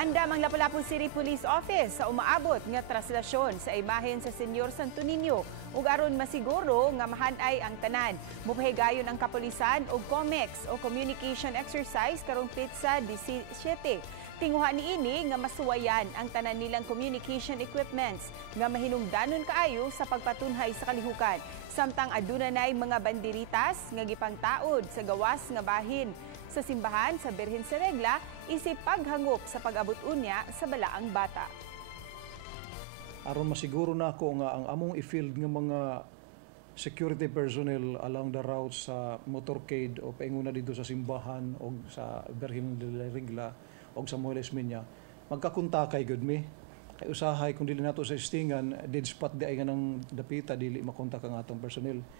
Andam ang Lapu-Lapu City Police Office sa umaabot nga Traslacion sa imahen sa Senyor Santo Niño ug aron masiguro nga mahanay ang tanan. Mopahigayon ang Kapolisan og COMEX o Communication Exercise karong Pitsa 17. Tinguha niini nga masuwayan ang tanan nilang communication equipments nga mahinungdanon kaayo sa pagpatunhay sa kalihukan. Samtang aduna nay mga banderitas nga gipangtaod sa gawas nga bahin sa simbahan sa Birhen sa Regla isip paghangop sa pag-abot unya sa balaang bata. Aron masiguro na ako nga ang among i-field nga mga security personnel along the route sa motorcade o painguna dito sa simbahan o sa Birhen sa Regla o sa Moles Minya, magkakontakay gud mi. Kay usahay kung dili nato sa istingan, dead spot di ay nga ng dapita, dili makontak ang atong personnel.